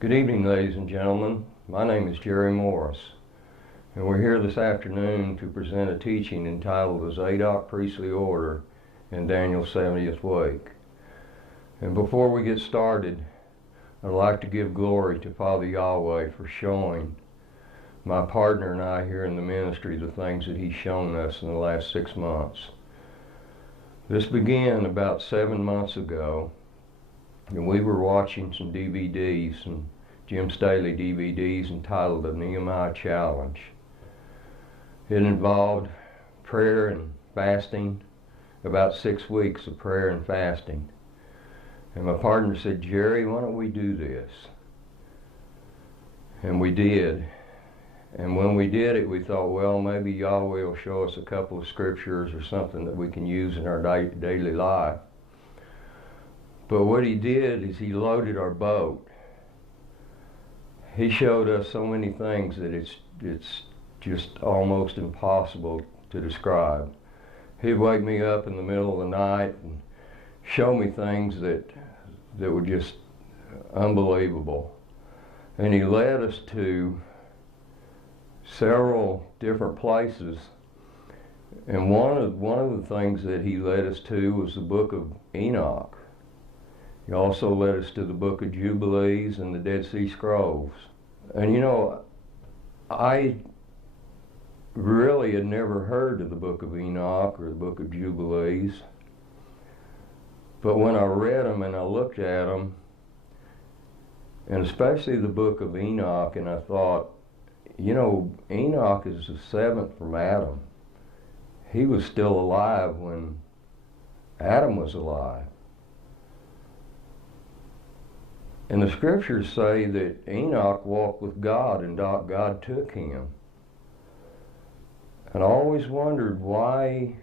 Good evening, ladies and gentlemen. My name is Jerry Morris, and we're here this afternoon to present a teaching entitled The Zadok Priestly Order in Daniel's 70th Week. And before we get started, I'd like to give glory to Father Yahweh for showing my partner and I here in the ministry the things that He's shown us in the last 6 months. This began about 7 months ago, and we were watching some DVDs, some Jim Staley DVDs entitled The Nehemiah Challenge. It involved prayer and fasting, about 6 weeks of prayer and fasting. And my partner said, "Jerry, why don't we do this?" And we did. And when we did it, we thought, well, maybe Yahweh will show us a couple of scriptures or something that we can use in our daily life. But what He did is He loaded our boat. He showed us so many things that it's just almost impossible to describe. He'd wake me up in the middle of the night and show me things that were just unbelievable. And He led us to several different places. And one of the things that He led us to was the Book of Enoch. He also led us to the Book of Jubilees and the Dead Sea Scrolls. And you know, I really had never heard of the Book of Enoch or the Book of Jubilees. But when I read them and I looked at them, and especially the Book of Enoch, and I thought, you know, Enoch is the seventh from Adam. He was still alive when Adam was alive. And the scriptures say that Enoch walked with God and God took him. And I always wondered why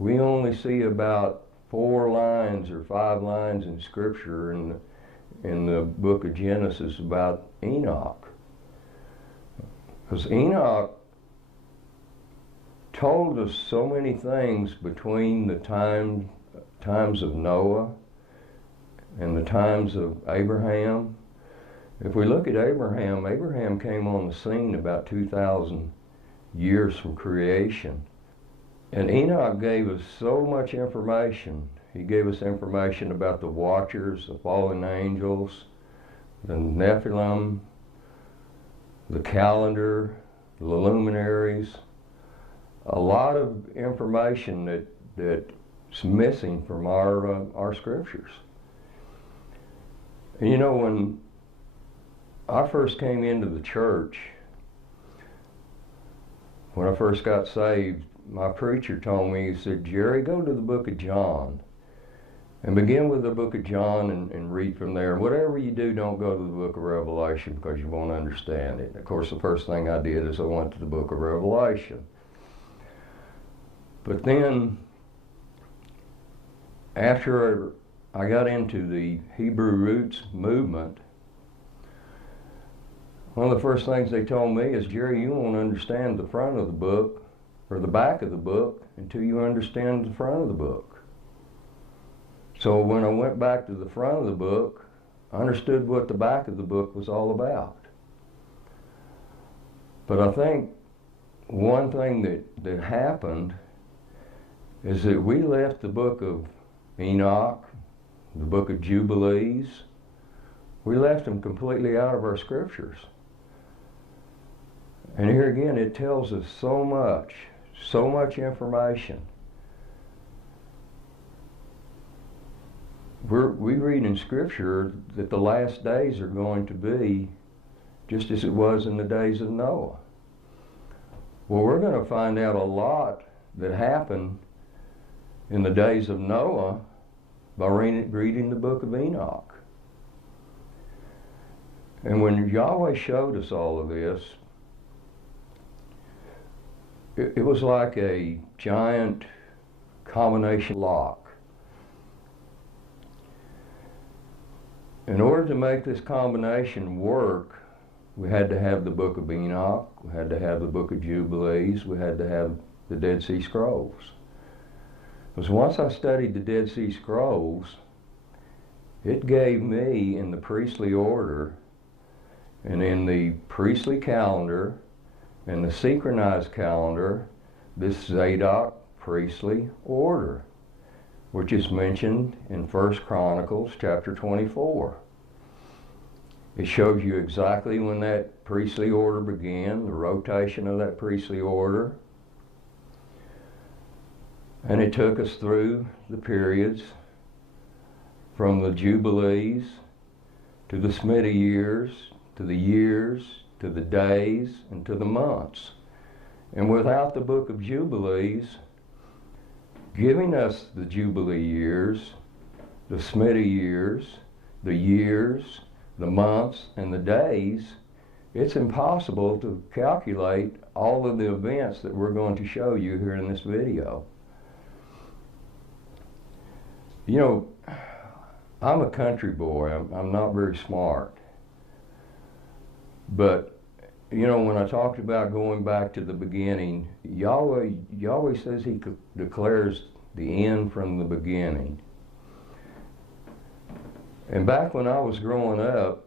we only see about 4 lines or 5 lines in scripture in the book of Genesis about Enoch. Because Enoch told us so many things between the times of Noah and the times of Abraham. If we look at Abraham came on the scene about 2,000 years from creation. And Enoch gave us so much information. He gave us information about the watchers, the fallen angels, the Nephilim, the calendar, the luminaries. A lot of information that's missing from our scriptures. And you know, when I first came into the church, when I first got saved, my preacher told me, he said, "Jerry, go to the book of John and begin with the book of John and read from there. Whatever you do, don't go to the book of Revelation because you won't understand it." Of course, the first thing I did is I went to the book of Revelation. But then, after I got into the Hebrew roots movement, one of the first things they told me is, "Jerry, you won't understand the front of the book or the back of the book until you understand the front of the book." So when I went back to the front of the book, I understood what the back of the book was all about. But I think one thing that happened is that we left the book of Enoch, the book of Jubilees, we left them completely out of our scriptures. And here again, it tells us so much information. We read in scripture that the last days are going to be just as it was in the days of Noah. Well, we're going to find out a lot that happened in the days of Noah by reading the book of Enoch. And when Yahweh showed us all of this, it was like a giant combination lock. In order to make this combination work, we had to have the book of Enoch, we had to have the book of Jubilees, we had to have the Dead Sea Scrolls. Because once I studied the Dead Sea Scrolls, it gave me in the priestly order and in the priestly calendar and the synchronized calendar this Zadok priestly order, which is mentioned in 1 Chronicles chapter 24. It shows you exactly when that priestly order began, the rotation of that priestly order. And it took us through the periods from the Jubilees to the Smitty years, to the days, and to the months. And without the Book of Jubilees giving us the Jubilee years, the Smitty years, the months, and the days, it's impossible to calculate all of the events that we're going to show you here in this video. You know, I'm a country boy. I'm not very smart. But, you know, when I talked about going back to the beginning, Yahweh says he declares the end from the beginning. And back when I was growing up,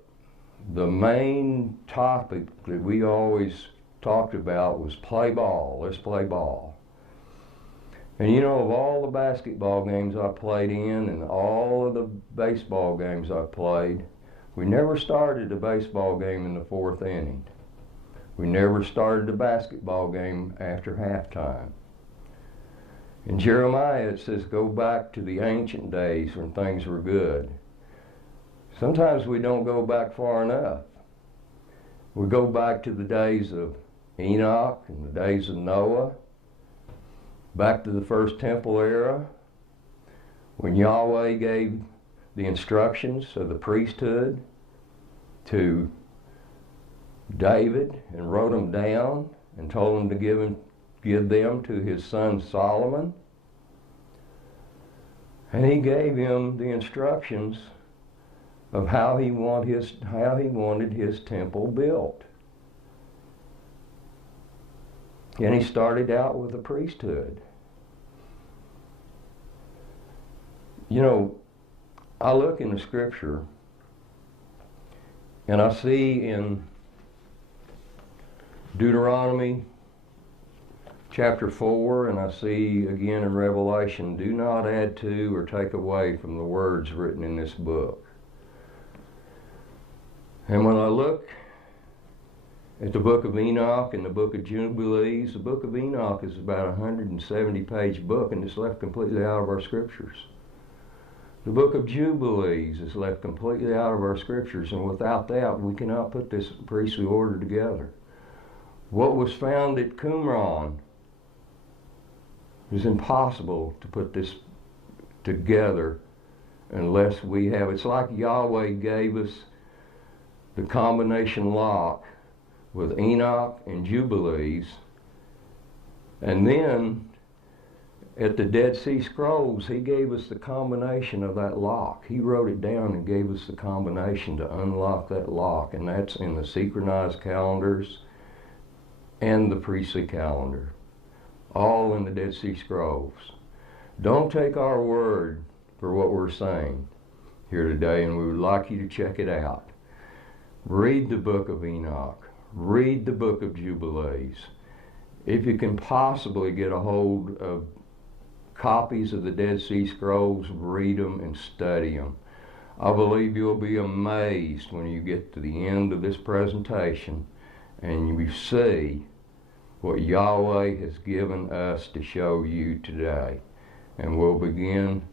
the main topic that we always talked about was play ball. Let's play ball. And you know, of all the basketball games I played in and all of the baseball games I played, we never started a baseball game in the fourth inning. We never started a basketball game after halftime. In Jeremiah it says, go back to the ancient days when things were good. Sometimes we don't go back far enough. We go back to the days of Enoch and the days of Noah, back to the first temple era, when Yahweh gave the instructions of the priesthood to David and wrote them down and told him to give them to his son Solomon. And he gave him the instructions of how he wanted his temple built. And he started out with the priesthood. You know, I look in the scripture and I see in Deuteronomy chapter 4, and I see again in Revelation, do not add to or take away from the words written in this book. And when I look at the Book of Enoch and the Book of Jubilees, the Book of Enoch is about a 170-page book, and it's left completely out of our scriptures. The Book of Jubilees is left completely out of our scriptures, and without that, we cannot put this priestly order together. What was found at Qumran is impossible to put this together unless we have. It's like Yahweh gave us the combination lock with Enoch and Jubilees, and then at the Dead Sea Scrolls, he gave us the combination of that lock. He wrote it down and gave us the combination to unlock that lock, and that's in the synchronized calendars and the priestly calendar, all in the Dead Sea Scrolls. Don't take our word for what we're saying here today, and we would like you to check it out. Read the Book of Enoch. Read the Book of Jubilees. If you can possibly get a hold of copies of the Dead Sea Scrolls, read them and study them. I believe you'll be amazed when you get to the end of this presentation and you see what Yahweh has given us to show you today. And we'll begin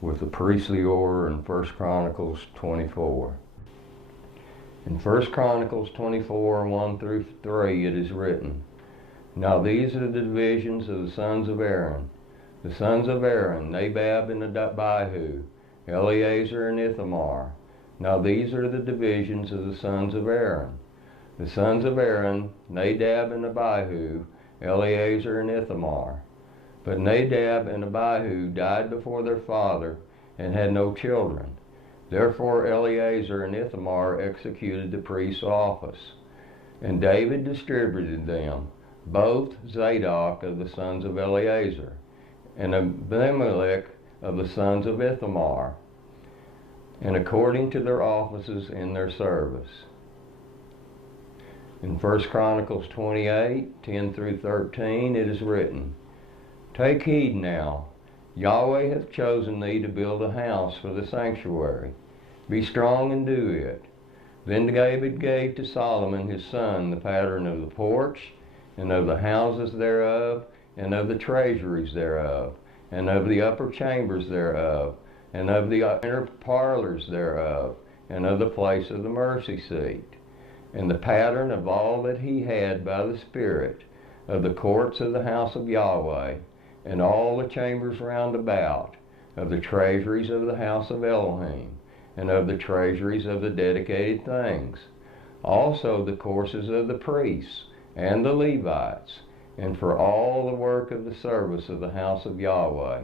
with the priestly order in 1 Chronicles 24. In 1 Chronicles 24, 1 through 3, it is written, now these are the divisions of the sons of Aaron. The sons of Aaron, Nadab and Abihu, Eleazar and Ithamar. Now these are the divisions of the sons of Aaron. The sons of Aaron, Nadab and Abihu, Eleazar and Ithamar. But Nadab and Abihu died before their father and had no children. Therefore Eleazar and Ithamar executed the priest's office. And David distributed them, both Zadok of the sons of Eleazar, and Abimelech of the sons of Ithamar. and according to their offices in their service. In 1 Chronicles 28, 10 through 13, it is written, Take heed now, Yahweh hath chosen thee to build a house for the sanctuary. Be strong and do it. Then David gave to Solomon his son the pattern of the porch, and of the houses thereof, and of the treasuries thereof, and of the upper chambers thereof, and of the inner parlors thereof, and of the place of the mercy seat, and the pattern of all that he had by the Spirit, of the courts of the house of Yahweh, and all the chambers round about, of the treasuries of the house of Elohim, and of the treasuries of the dedicated things, also the courses of the priests and the Levites, and for all the work of the service of the house of Yahweh,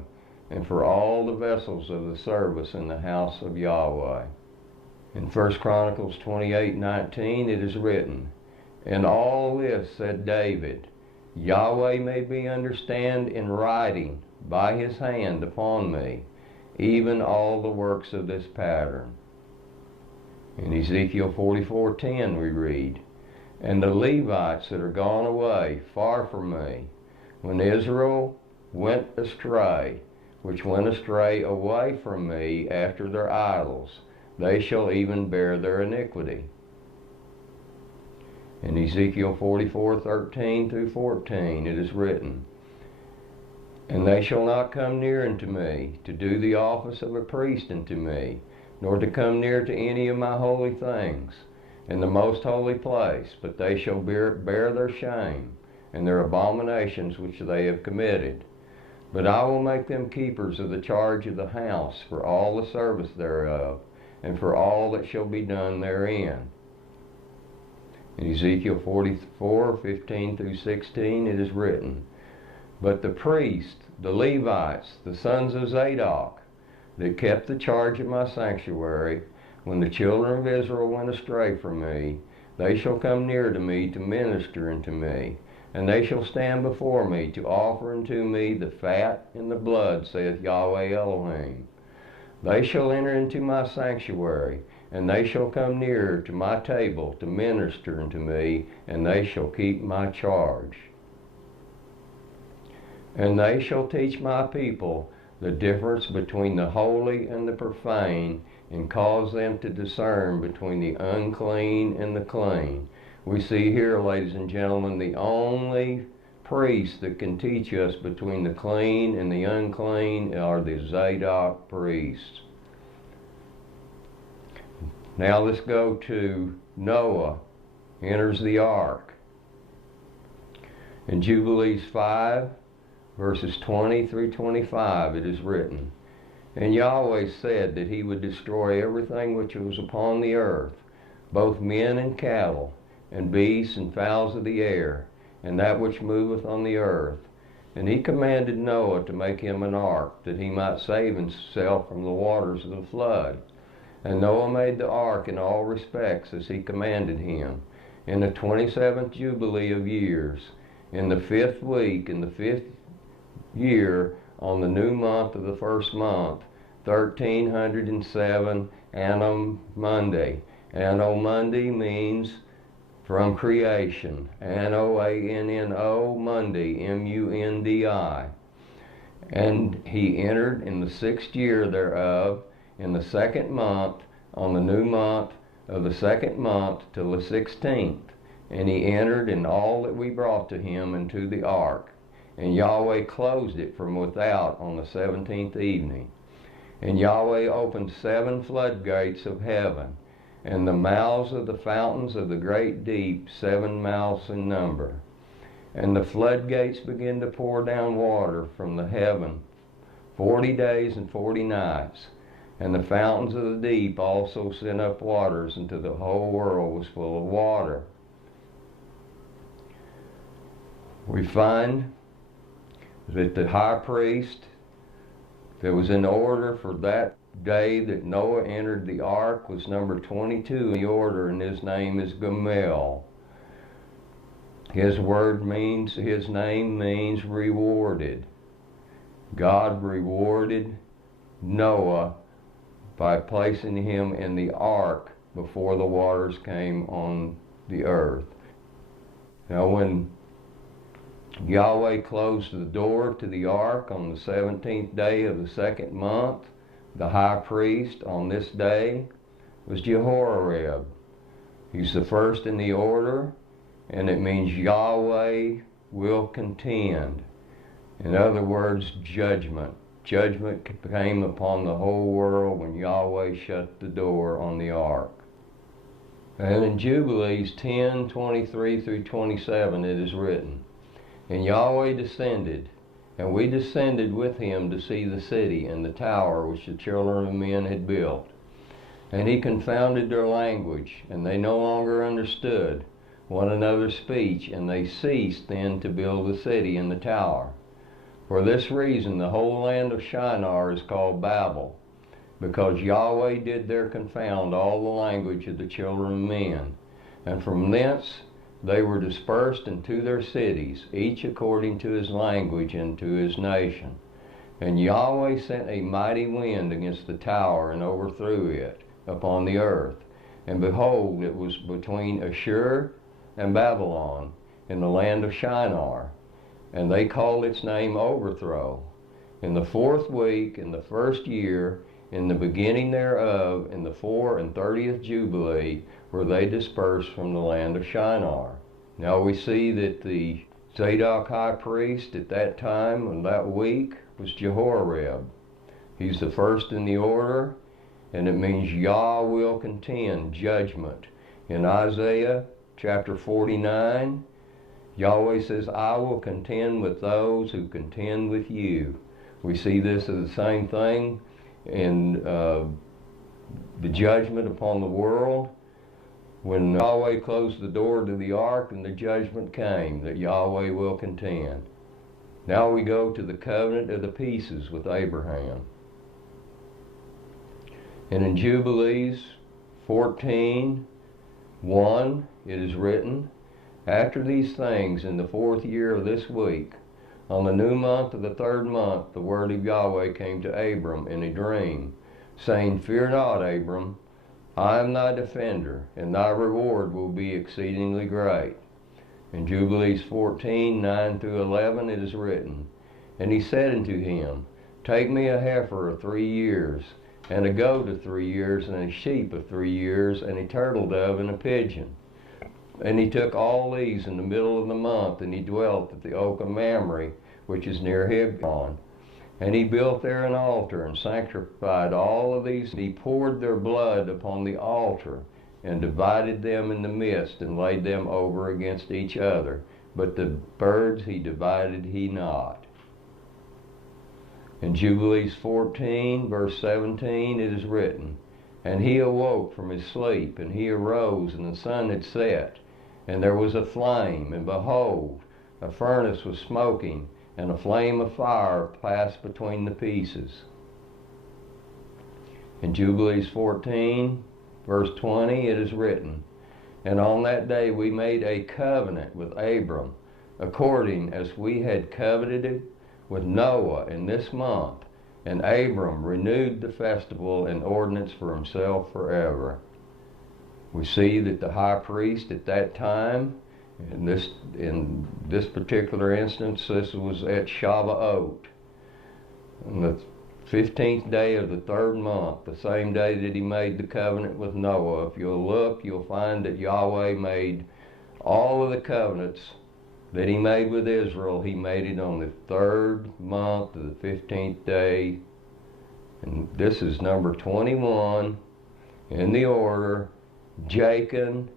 and for all the vessels of the service in the house of Yahweh. In 1 Chronicles 28:19 it is written, And all this said David, Yahweh made me understand in writing by his hand upon me, even all the works of this pattern. In Ezekiel 44:10 we read, And the Levites that are gone away far from me, when Israel went astray, which went astray away from me after their idols, they shall even bear their iniquity. In Ezekiel 44:13 through 14 it is written, And they shall not come near unto me, to do the office of a priest unto me, nor to come near to any of my holy things, in the most holy place, but they shall bear their shame, and their abominations which they have committed. But I will make them keepers of the charge of the house, for all the service thereof, and for all that shall be done therein. In Ezekiel 44:15 through 16 it is written, But the priests, the Levites, the sons of Zadok, that kept the charge of my sanctuary, when the children of Israel went astray from me, they shall come near to me to minister unto me, and they shall stand before me to offer unto me the fat and the blood, saith Yahweh Elohim. They shall enter into my sanctuary, and they shall come near to my table to minister unto me, and they shall keep my charge. And they shall teach my people the difference between the holy and the profane, and cause them to discern between the unclean and the clean. We see here, ladies and gentlemen, the only priests that can teach us between the clean and the unclean are the Zadok priests. Now let's go to Noah enters the ark. In Jubilees 5, verses 20 through 25, it is written, And Yahweh said that he would destroy everything which was upon the earth, both men and cattle, and beasts and fowls of the air, and that which moveth on the earth. And he commanded Noah to make him an ark, that he might save himself from the waters of the flood. And Noah made the ark in all respects as he commanded him. In the 27th Jubilee of years, in the 5th week, in the 5th year, on the new month of the first month, 1307 Anno Monday. Anno Monday means from creation. Anno, A-N-N-O, Monday, M-U-N-D-I. And he entered in the 6th year thereof, in the 2nd month, on the new month of the 2nd month, till the 16th. And he entered in all that we brought to him into the ark. And Yahweh closed it from without on the 17th evening. And Yahweh opened 7 floodgates of heaven, and the mouths of the fountains of the great deep, 7 mouths in number. And the floodgates began to pour down water from the heaven 40 days and 40 nights. And the fountains of the deep also sent up waters until the whole world was full of water. We find that the high priest that was in order for that day that Noah entered the ark was number 22 in the order, and his name is Gamel. His name means rewarded. God rewarded Noah by placing him in the ark before the waters came on the earth. Now when Yahweh closed the door to the ark on the 17th day of the second month, the high priest on this day was Jehoiarib. He's the first in the order, and it means Yahweh will contend. In other words, judgment. Judgment came upon the whole world when Yahweh shut the door on the ark. And in Jubilees 10:23 through 27 it is written, "And Yahweh descended, and we descended with him to see the city and the tower which the children of men had built. And he confounded their language, and they no longer understood one another's speech, and they ceased then to build the city and the tower. For this reason the whole land of Shinar is called Babel, because Yahweh did there confound all the language of the children of men. And from thence they were dispersed into their cities, each according to his language and to his nation. And Yahweh sent a mighty wind against the tower, and overthrew it upon the earth. And behold, it was between Ashur and Babylon, in the land of Shinar. And they called its name Overthrow. In the 4th week, in the 1st year, in the beginning thereof, in the 34th Jubilee, were they dispersed from the land of Shinar." Now we see that the Zadok high priest at that time, in that week, was Jehoiarib. He's the first in the order, and it means Yah will contend, judgment. In Isaiah chapter 49, Yahweh says, "I will contend with those who contend with you." We see this as the same thing in the judgment upon the world, when Yahweh closed the door to the ark and the judgment came, that Yahweh will contend. Now we go to the covenant of the pieces with Abraham. And in Jubilees 14:1 it is written, "After these things, in the 4th year of this week, on the new month of the 3rd month, the word of Yahweh came to Abram in a dream, saying, Fear not, Abram, I am thy defender, and thy reward will be exceedingly great." In Jubilees 14:9 through 11 it is written, "And he said unto him, Take me a heifer of 3 years, and a goat of 3 years, and a sheep of 3 years, and a turtle dove, and a pigeon. And he took all these in the middle of the month, and he dwelt at the oak of Mamre, which is near Hebron. And he built there an altar, and sanctified all of these. And he poured their blood upon the altar, and divided them in the midst, and laid them over against each other. But the birds he divided he not." In Jubilees 14, verse 17, it is written, "And he awoke from his sleep, and he arose, and the sun had set. And there was a flame, and behold, a furnace was smoking, and a flame of fire passed between the pieces." In Jubilees 14, verse 20, it is written, "And on that day we made a covenant with Abram, according as we had covenanted with Noah in this month. And Abram renewed the festival and ordinance for himself forever." We see that the high priest at that time, in this particular instance, this was at Shavuot, on the 15th day of the 3rd month, the same day that he made the covenant with Noah. If you'll look, you'll find that Yahweh made all of the covenants that he made with Israel. He made it on the 3rd month of the 15th day. And this is number 21 in the order. Jacob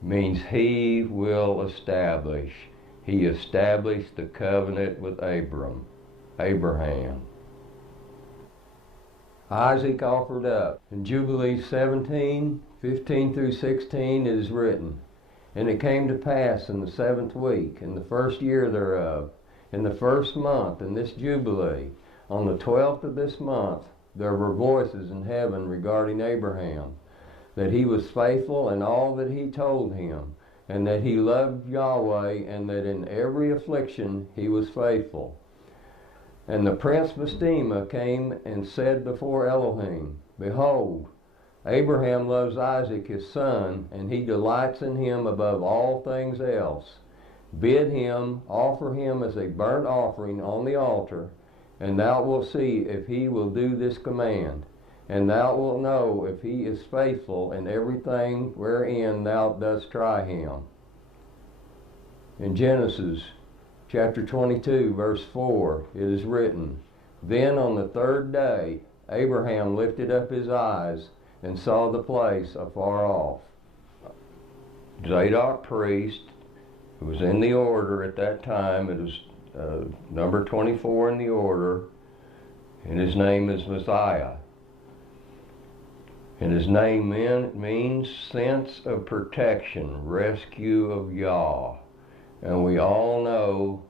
means he will establish. He established the covenant with Abraham. Isaac offered up. In Jubilees 17:15 through 16 it is written, "And it came to pass in the 7th week, in the 1st year thereof, in the 1st month, in this Jubilee, on the 12th of this month, there were voices in heaven regarding Abraham, that he was faithful in all that he told him, and that he loved Yahweh, and that in every affliction he was faithful. And the prince Mastema came and said before Elohim, Behold, Abraham loves Isaac his son, and he delights in him above all things else. Bid him offer him as a burnt offering on the altar, and thou wilt see if he will do this command. And thou wilt know if he is faithful in everything wherein thou dost try him. In Genesis chapter 22, verse 4, it is written, Then on the third day Abraham lifted up his eyes and saw the place afar off. Zadok priest, who was in the order at that time, it was number 24 in the order, and his name is Messiah. And his name means sense of protection, rescue of Yah. And we all know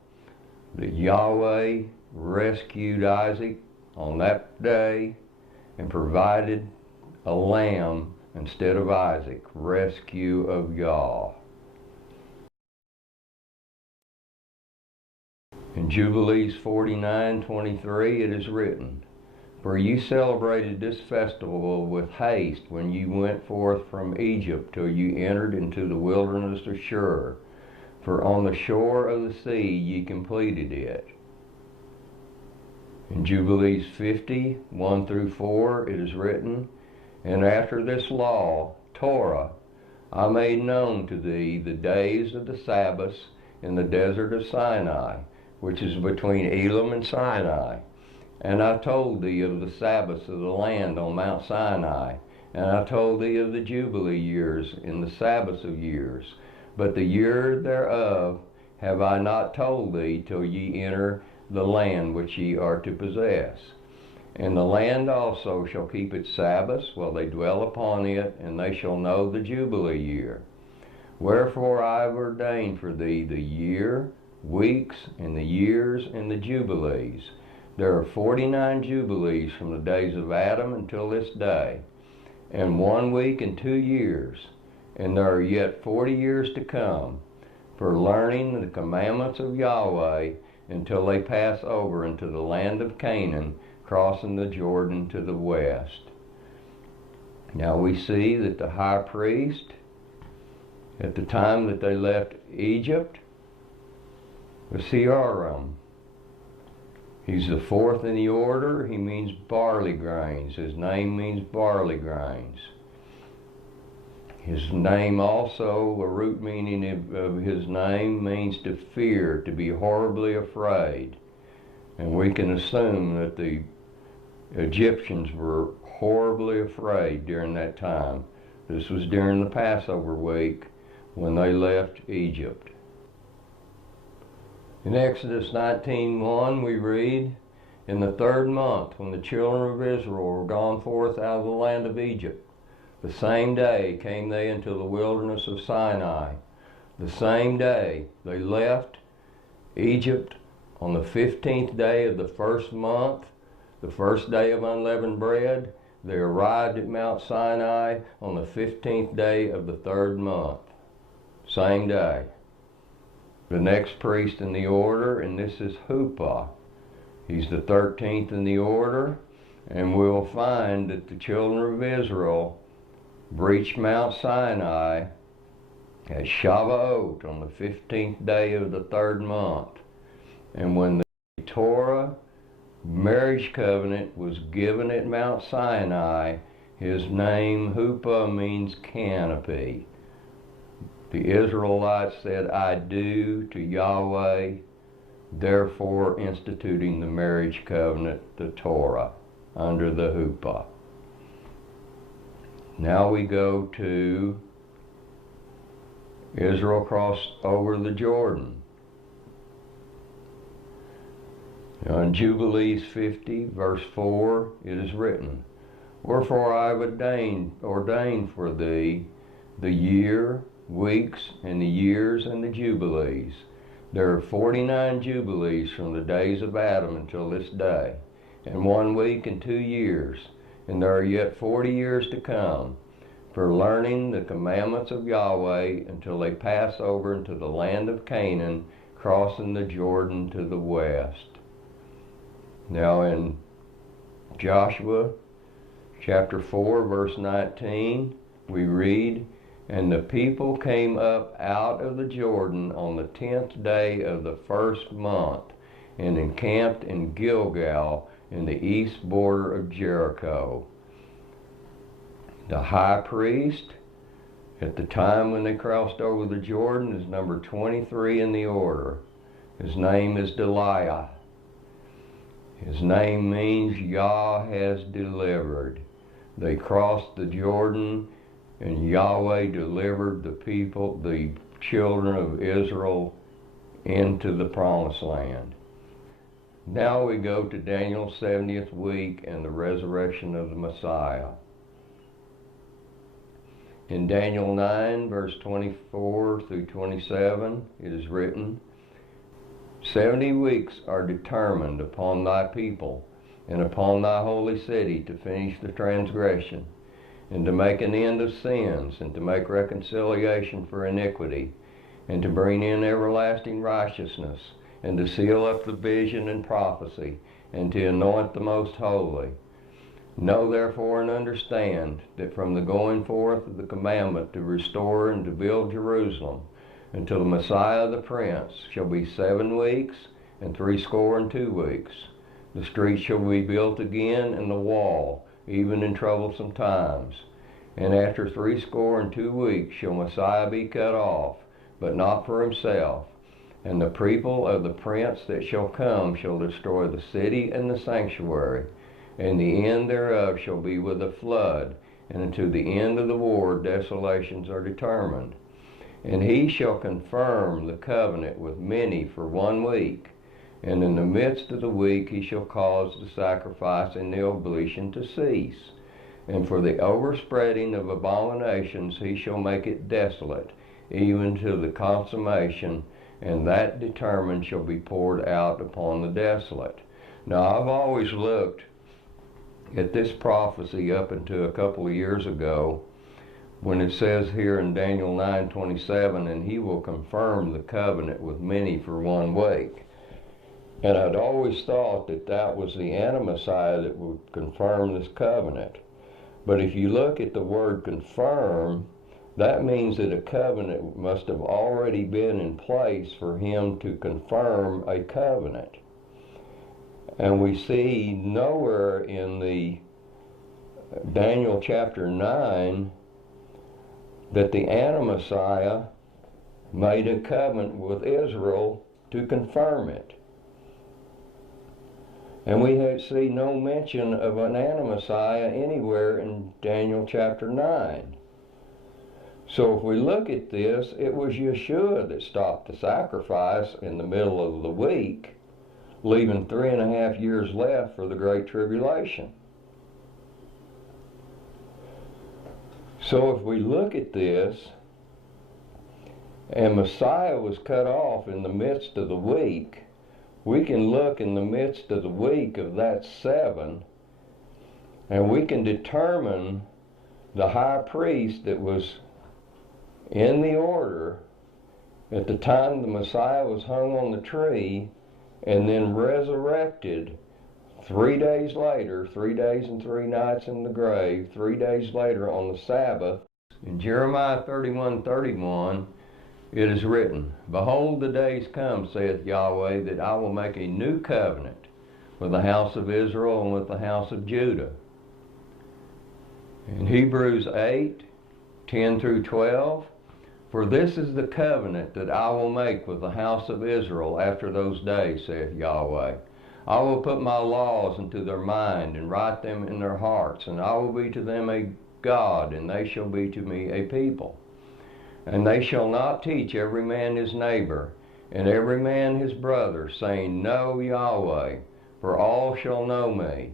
that Yahweh rescued Isaac on that day and provided a lamb instead of Isaac, rescue of Yah. In Jubilees 49:23 it is written, For ye celebrated this festival with haste when ye went forth from Egypt till ye entered into the wilderness of Shur. For on the shore of the sea ye completed it. In Jubilees 50:1-4 it is written, And after this law, Torah, I made known to thee the days of the Sabbaths in the desert of Sinai, which is between Elam and Sinai. And I told thee of the Sabbaths of the land on Mount Sinai, and I told thee of the Jubilee years in the Sabbaths of years. But the year thereof have I not told thee till ye enter the land which ye are to possess. And the land also shall keep its Sabbaths while they dwell upon it, and they shall know the Jubilee year. Wherefore I have ordained for thee the year, weeks, and the years, and the Jubilees. There are 49 Jubilees from the days of Adam until this day, and 1 week and 2 years. And there are yet 40 years to come, for learning the commandments of Yahweh until they pass over into the land of Canaan, crossing the Jordan to the west. Now we see that the high priest, at the time that they left Egypt, was Seoram. He's the fourth in the order. He means barley grains. His name means barley grains. His name also, the root meaning of his name means to fear, to be horribly afraid. And we can assume that the Egyptians were horribly afraid during that time. This was during the Passover week when they left Egypt. In Exodus 19:1 we read, In the third month, when the children of Israel were gone forth out of the land of Egypt, the same day came they into the wilderness of Sinai. The same day they left Egypt on the 15th day of the first month, the first day of unleavened bread. They arrived at Mount Sinai on the 15th day of the third month. Same day. The next priest in the order, and this is Huppah. He's the 13th in the order, and we'll find that the children of Israel breached Mount Sinai at Shavuot on the 15th day of the third month. And when the Torah marriage covenant was given at Mount Sinai, his name, Huppah, means canopy. The Israelites said, I do to Yahweh, therefore instituting the marriage covenant, the Torah, under the Huppah. Now we go to Israel crossed over the Jordan. Now in Jubilees 50, verse 4, it is written, Wherefore I have ordained for thee the year, weeks, and the years, and the Jubilees. There are 49 Jubilees from the days of Adam until this day, and 1 week and 2 years, and there are yet 40 years to come, for learning the commandments of Yahweh until they pass over into the land of Canaan, crossing the Jordan to the west. Now in Joshua chapter 4 verse 19 we read, "And the people came up out of the Jordan on the 10th day of the first month, and encamped in Gilgal in the east border of Jericho." The high priest at the time when they crossed over the Jordan is number 23 in the order. His name is Deliah. His name means Yah has delivered. They crossed the Jordan, and Yahweh delivered the people, the children of Israel, into the promised land. Now we go to Daniel's 70th week and the resurrection of the Messiah. In Daniel 9, verse 24 through 27, it is written, 70 weeks are determined upon thy people and upon thy holy city to finish the transgression, and to make an end of sins, and to make reconciliation for iniquity, and to bring in everlasting righteousness, and to seal up the vision and prophecy, and to anoint the most holy. Know therefore and understand that from the going forth of the commandment to restore and to build Jerusalem until the Messiah the Prince shall be 7 weeks and 62 weeks. The street shall be built again, and the wall, even in troublesome times. And after 62 weeks shall Messiah be cut off, but not for himself. And the people of the Prince that shall come shall destroy the city and the sanctuary, and the end thereof shall be with a flood, and unto the end of the war desolations are determined. And he shall confirm the covenant with many for 1 week, and in the midst of the week he shall cause the sacrifice and the oblation to cease. And for the overspreading of abominations he shall make it desolate, even to the consummation, and that determined shall be poured out upon the desolate. Now I've always looked at this prophecy up until a couple of years ago, when it says here in Daniel 9:27, and he will confirm the covenant with many for 1 week. And I'd always thought that that was the Anti-Messiah that would confirm this covenant. But if you look at the word confirm, that means that a covenant must have already been in place for him to confirm a covenant. And we see nowhere in the Daniel chapter 9 that the Anti-Messiah made a covenant with Israel to confirm it. And we see no mention of an Anti-Messiah anywhere in Daniel chapter 9. So if we look at this, it was Yeshua that stopped the sacrifice in the middle of the week, leaving 3.5 years left for the Great Tribulation. So if we look at this, and Messiah was cut off in the midst of the week, we can look in the midst of the week of that 7, and we can determine the high priest that was in the order at the time the Messiah was hung on the tree, and then resurrected 3 days later, 3 days and 3 nights in the grave, 3 days later on the Sabbath. In Jeremiah 31:31, it is written, "Behold, the days come, saith Yahweh, that I will make a new covenant with the house of Israel and with the house of Judah." In Hebrews 8:10 through 12, "For this is the covenant that I will make with the house of Israel after those days, saith Yahweh. I will put my laws into their mind and write them in their hearts, and I will be to them a God, and they shall be to me a people. And they shall not teach every man his neighbor, and every man his brother, saying, Know Yahweh, for all shall know me,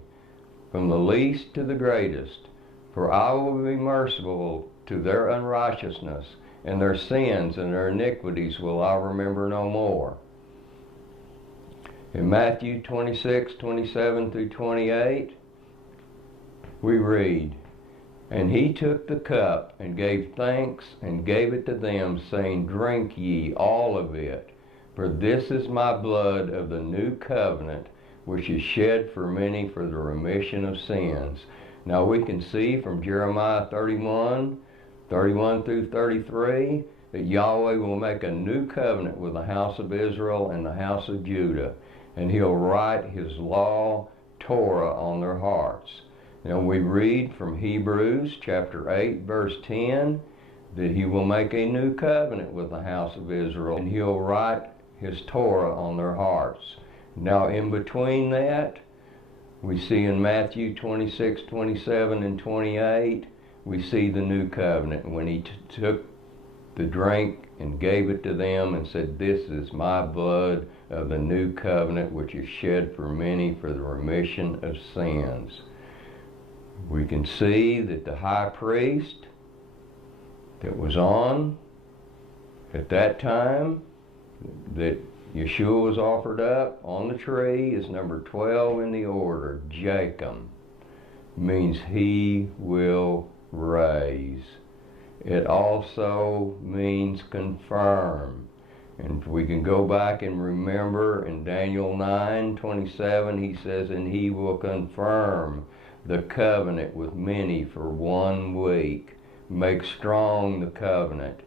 from the least to the greatest. For I will be merciful to their unrighteousness, and their sins and their iniquities will I remember no more." In Matthew 26:27 through 28, we read, "And he took the cup and gave thanks and gave it to them, saying, Drink ye all of it, for this is my blood of the new covenant, which is shed for many for the remission of sins. Now we can see from Jeremiah 31 through 33, that Yahweh will make a new covenant with the house of Israel and the house of Judah, and he'll write his law, Torah, on their hearts. Now we read from Hebrews chapter 8 verse 10 that he will make a new covenant with the house of Israel, and he'll write his Torah on their hearts. Now in between that, we see in Matthew 26, 27, and 28, we see the new covenant when he took the drink and gave it to them and said, "This is my blood of the new covenant, which is shed for many for the remission of sins." We can see that the high priest that was on at that time, that Yeshua was offered up on the tree, is number 12 in the order, Jacob. Means he will raise. It also means confirm. And we can go back and remember in Daniel 9:27, he says, "And he will confirm the covenant with many for 1 week. Make strong the covenant."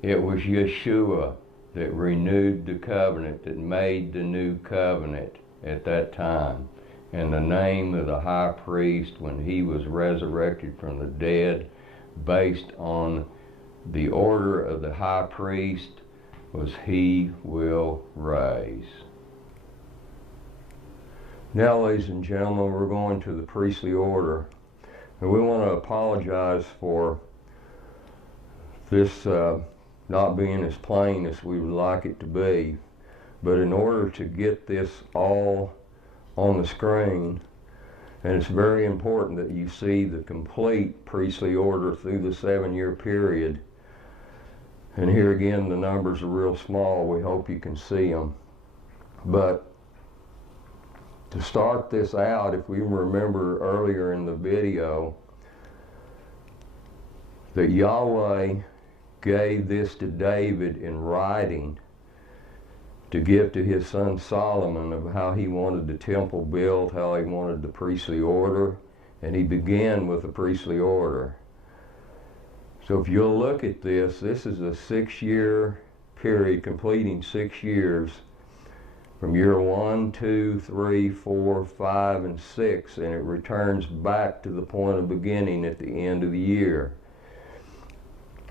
It was Yeshua that renewed the covenant, that made the new covenant at that time. And the name of the high priest, when he was resurrected from the dead, based on the order of the high priest, was "he will raise." Now, ladies and gentlemen, we're going to the priestly order. And we want to apologize for this not being as plain as we would like it to be. But in order to get this all on the screen, and it's very important that you see the complete priestly order through the 7-year period. And here again, the numbers are real small. We hope you can see them. But to start this out, if we remember earlier in the video, that Yahweh gave this to David in writing to give to his son Solomon, of how he wanted the temple built, how he wanted the priestly order, and he began with the priestly order. So if you'll look at this, this is a 6-year period, completing 6 years, from year 1, 2, 3, 4, 5, and 6, and it returns back to the point of beginning at the end of the year.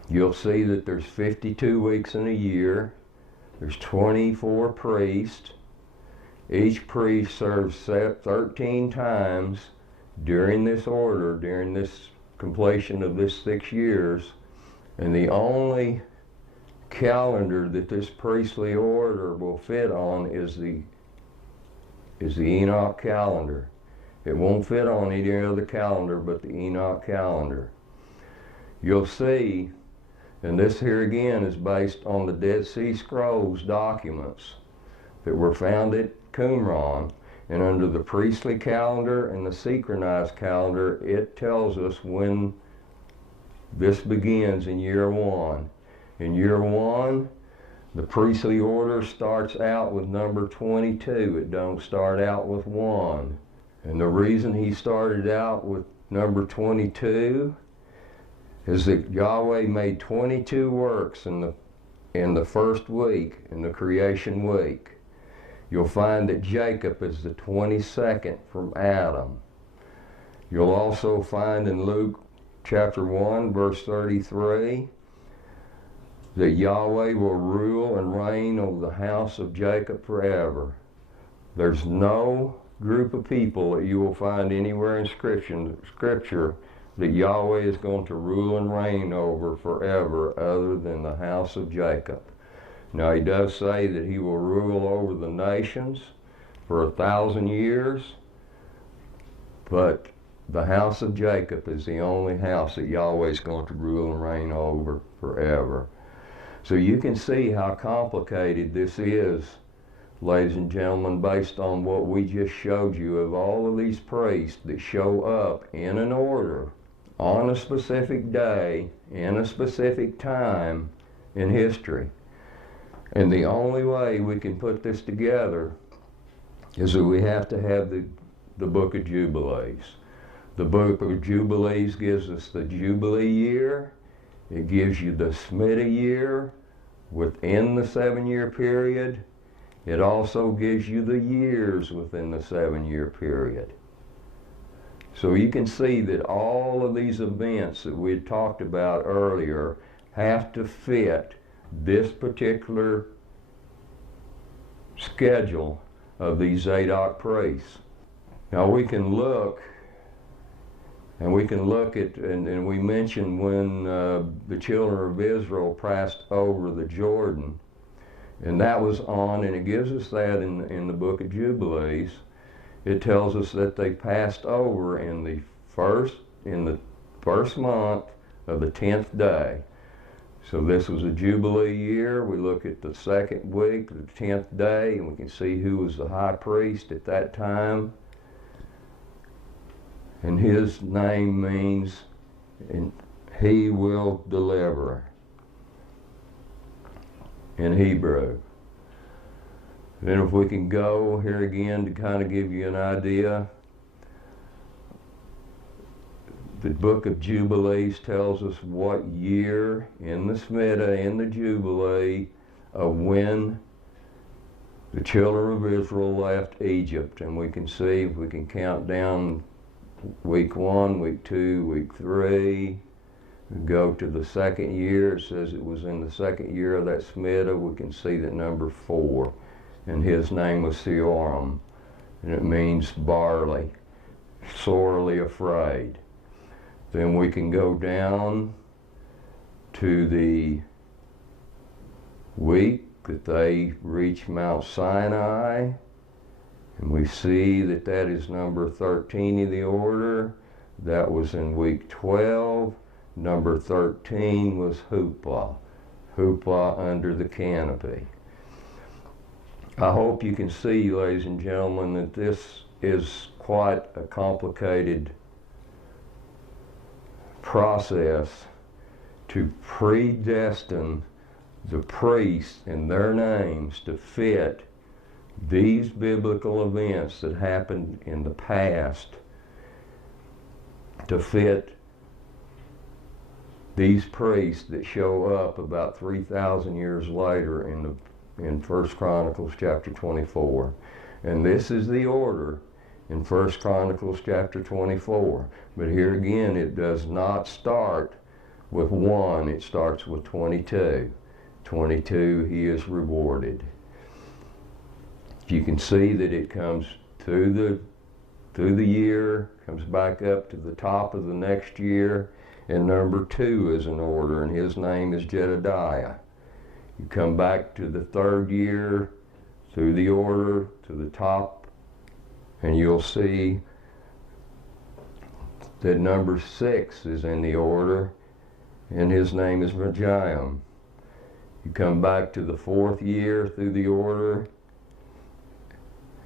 You'll see that there's 52 weeks in a year. There's 24 priests. Each priest serves 13 times during this order, during this completion of this 6 years. And the only calendar that this priestly order will fit on is the Enoch calendar. It won't fit on any other calendar but the Enoch calendar. You'll see, and this here again is based on the Dead Sea Scrolls documents that were found at Qumran, and under the priestly calendar and the synchronized calendar, it tells us when this begins in year 1. In year 1, the priestly order starts out with number 22. It don't start out with 1. And the reason he started out with number 22 is that Yahweh made 22 works in the first week, in the creation week. You'll find that Jacob is the 22nd from Adam. You'll also find in Luke chapter 1, verse 33, that Yahweh will rule and reign over the house of Jacob forever. There's no group of people that you will find anywhere in Scripture that Yahweh is going to rule and reign over forever other than the house of Jacob. Now he does say that he will rule over the nations for 1,000 years, but the house of Jacob is the only house that Yahweh is going to rule and reign over forever. So you can see how complicated this is, ladies and gentlemen, based on what we just showed you of all of these priests that show up in an order on a specific day, in a specific time in history. And the only way we can put this together is that we have to have the Book of Jubilees. The Book of Jubilees gives us the Jubilee year. It gives you the Shemitah year within the 7-year period. It also gives you the years within the 7-year period. So you can see that all of these events that we had talked about earlier have to fit this particular schedule of these Zadok priests. Now we can look at, and we mentioned when the children of Israel passed over the Jordan, and that was on, and it gives us that in the Book of Jubilees. It tells us that they passed over in the first month of the 10th day. So this was a Jubilee year. We look at the second week, the 10th day, and we can see who was the high priest at that time. And his name means, and he will deliver in Hebrew. Then if we can go here again to kind of give you an idea, the Book of Jubilees tells us what year in the Shemitah, in the Jubilee, of when the children of Israel left Egypt. And we can see, if we can count down week 1, week 2, week 3, we go to the second year. It says it was in the second year of that Shemitah. We can see that number 4. And his name was Seorim, and it means barley, sorely afraid. Then we can go down to the week that they reach Mount Sinai, and we see that that is number 13 in the order. That was in week 12. Number 13 was Huppah under the canopy. I hope you can see, ladies and gentlemen, that this is quite a complicated process to predestine the priests and their names to fit these biblical events that happened in the past, to fit these priests that show up about 3,000 years later in 1 Chronicles chapter 24. And this is the order in 1 Chronicles chapter 24. But here again, it does not start with 1, it starts with 22. 22, he is rewarded. You can see that it comes through the year, comes back up to the top of the next year, and number 2 is in order, and his name is Jedediah. You come back to the 3rd year, through the order, to the top, and you'll see that number 6 is in the order, and his name is Rajiam. You come back to the 4th year through the order,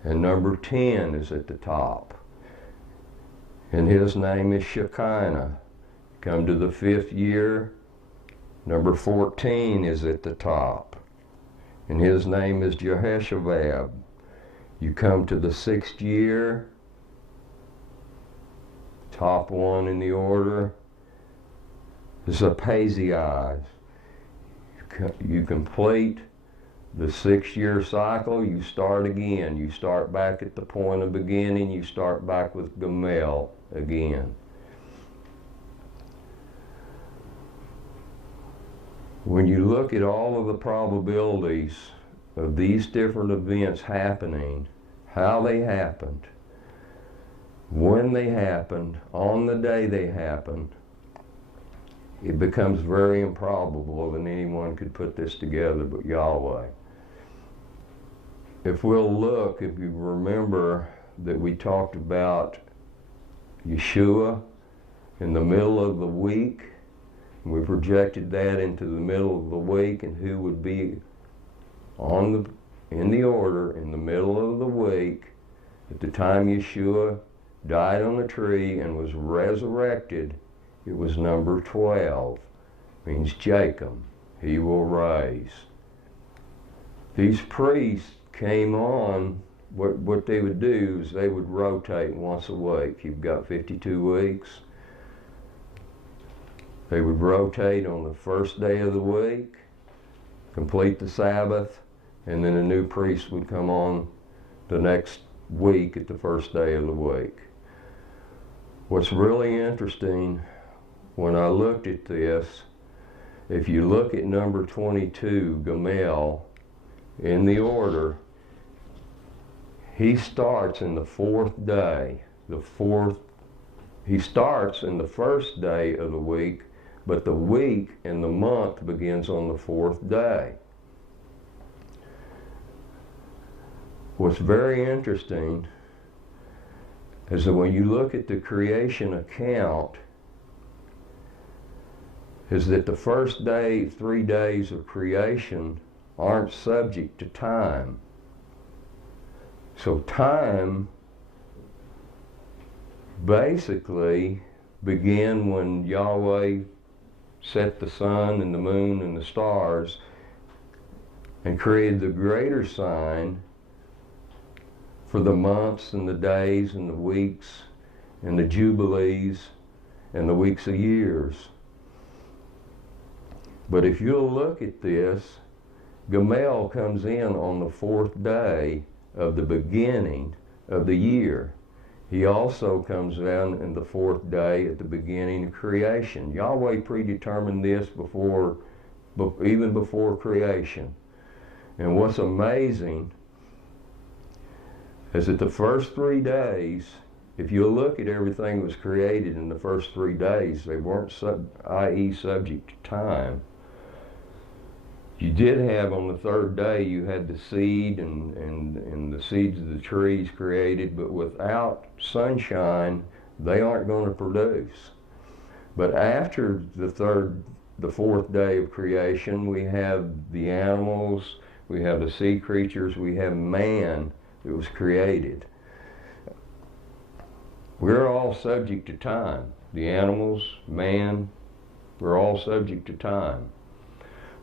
and number 10 is at the top, and his name is Shekinah. Come to the 5th year, number 14 is at the top, and his name is Jehoshabab. You come to the 6th year, top one in the order is Paziah. You complete the 6-year cycle, you start again. You start back at the point of beginning, you start back with Gamel again. When you look at all of the probabilities of these different events happening, how they happened, when they happened, on the day they happened, it becomes very improbable that anyone could put this together but Yahweh. If you remember that we talked about Yeshua in the middle of the week, we projected that into the middle of the week and who would be in the order in the middle of the week at the time Yeshua died on the tree and was resurrected. It was number 12, means Jacob, he will rise. These priests came on what they would do is they would rotate once a week. You've got 52 weeks. They would rotate on the first day of the week, complete the Sabbath, and then a new priest would come on the next week at the first day of the week. What's really interesting when I looked at this, if you look at number 22, Gamel, in the order, he starts in the fourth day. He starts in the first day of the week, but the week and the month begins on the fourth day. What's very interesting is that when you look at the creation account, is that the first day, 3 days of creation aren't subject to time. So time basically began when Yahweh set the sun and the moon and the stars and created the greater sign for the months and the days and the weeks and the jubilees and the weeks of years. But if you'll look at this, Gamel comes in on the fourth day of the beginning of the year. He also comes down in the fourth day at the beginning of creation. Yahweh predetermined this even before creation. And what's amazing is that the first 3 days, if you look at everything that was created in the first 3 days, they weren't subject to time. You did have on the third day, you had the seed and the seeds of the trees created, but without sunshine, they aren't going to produce. But after the fourth day of creation, we have the animals, we have the sea creatures, we have man that was created. We're all subject to time. The animals, man, we're all subject to time.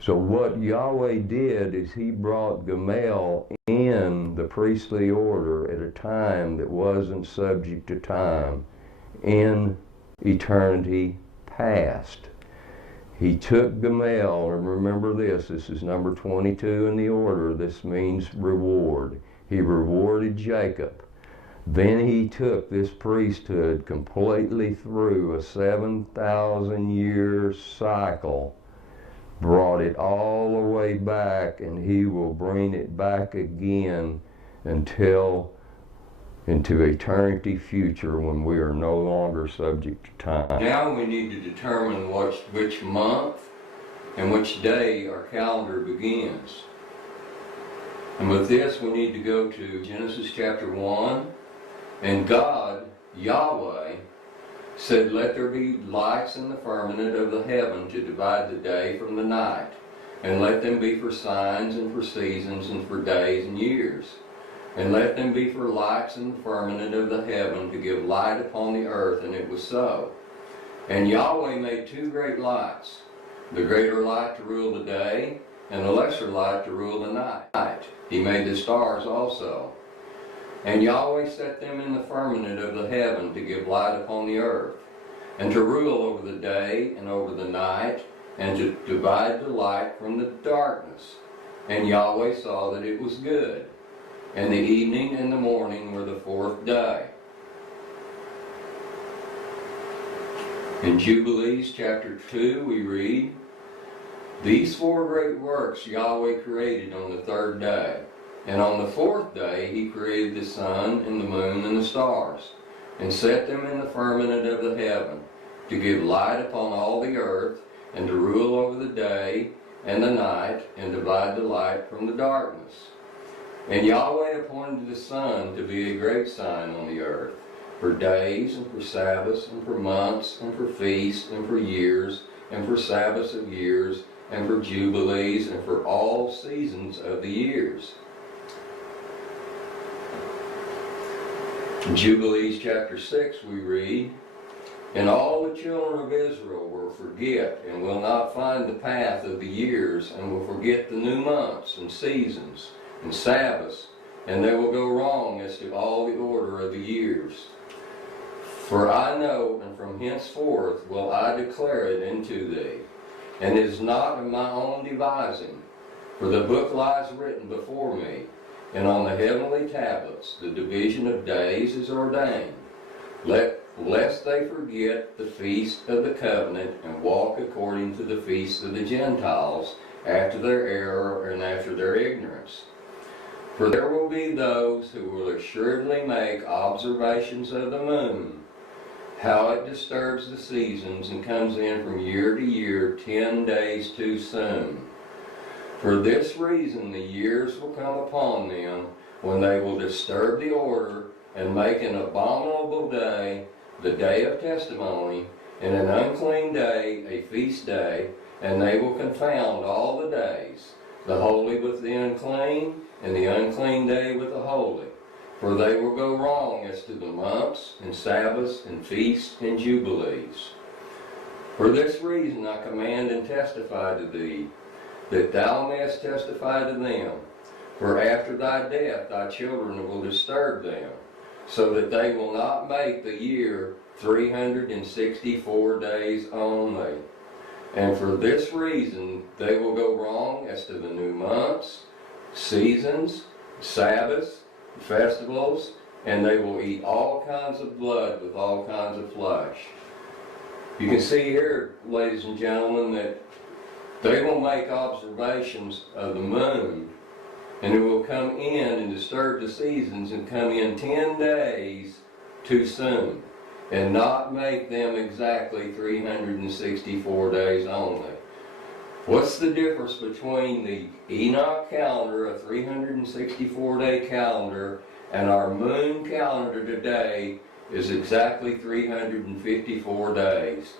So what Yahweh did is he brought Gamel in the priestly order at a time that wasn't subject to time, in eternity past. He took Gamel, and remember this is number 22 in the order, this means reward. He rewarded Jacob. Then he took this priesthood completely through a 7,000-year cycle, brought it all the way back, and he will bring it back again until into eternity future when we are no longer subject to time. Now we need to determine which month and which day our calendar begins. And with this we need to go to Genesis chapter 1, and God, Yahweh, said, "Let there be lights in the firmament of the heaven to divide the day from the night, and let them be for signs and for seasons and for days and years. And let them be for lights in the firmament of the heaven to give light upon the earth." And it was so. And Yahweh made 2 great lights, the greater light to rule the day, and the lesser light to rule the night. He made the stars also. And Yahweh set them in the firmament of the heaven to give light upon the earth, and to rule over the day and over the night, and to divide the light from the darkness. And Yahweh saw that it was good. And the evening and the morning were the 4th day. In Jubilees chapter 2 we read, "These 4 great works Yahweh created on the 3rd day. And on the 4th day he created the sun and the moon and the stars, and set them in the firmament of the heaven, to give light upon all the earth, and to rule over the day and the night, and divide the light from the darkness. And Yahweh appointed the sun to be a great sign on the earth, for days, and for Sabbaths, and for months, and for feasts, and for years, and for Sabbaths of years, and for jubilees, and for all seasons of the years." In Jubilees chapter 6 we read, "And all the children of Israel will forget, and will not find the path of the years, and will forget the new months and seasons, and Sabbaths, and they will go wrong as to all the order of the years. For I know, and from henceforth will I declare it unto thee, and it is not of my own devising, for the book lies written before me, and on the heavenly tablets the division of days is ordained, lest they forget the feast of the covenant, and walk according to the feast of the Gentiles, after their error and after their ignorance. For there will be those who will assuredly make observations of the moon, how it disturbs the seasons and comes in from year to year 10 days too soon. For this reason the years will come upon them when they will disturb the order and make an abominable day the day of testimony, and an unclean day a feast day, and they will confound all the days, the holy with the unclean, and the unclean day with the holy. For they will go wrong as to the months, and Sabbaths, and feasts, and jubilees. For this reason I command and testify to thee, that thou mayest testify to them. For after thy death thy children will disturb them, so that they will not make the year 364 days only. And for this reason they will go wrong as to the new months, seasons, Sabbaths, festivals, and they will eat all kinds of blood with all kinds of flesh. You can see here, ladies and gentlemen, that they will make observations of the moon, and it will come in and disturb the seasons and come in 10 days too soon, and not make them exactly 364 days only. What's the difference between the Enoch calendar, a 364-day calendar, and our moon calendar today is exactly 354 days.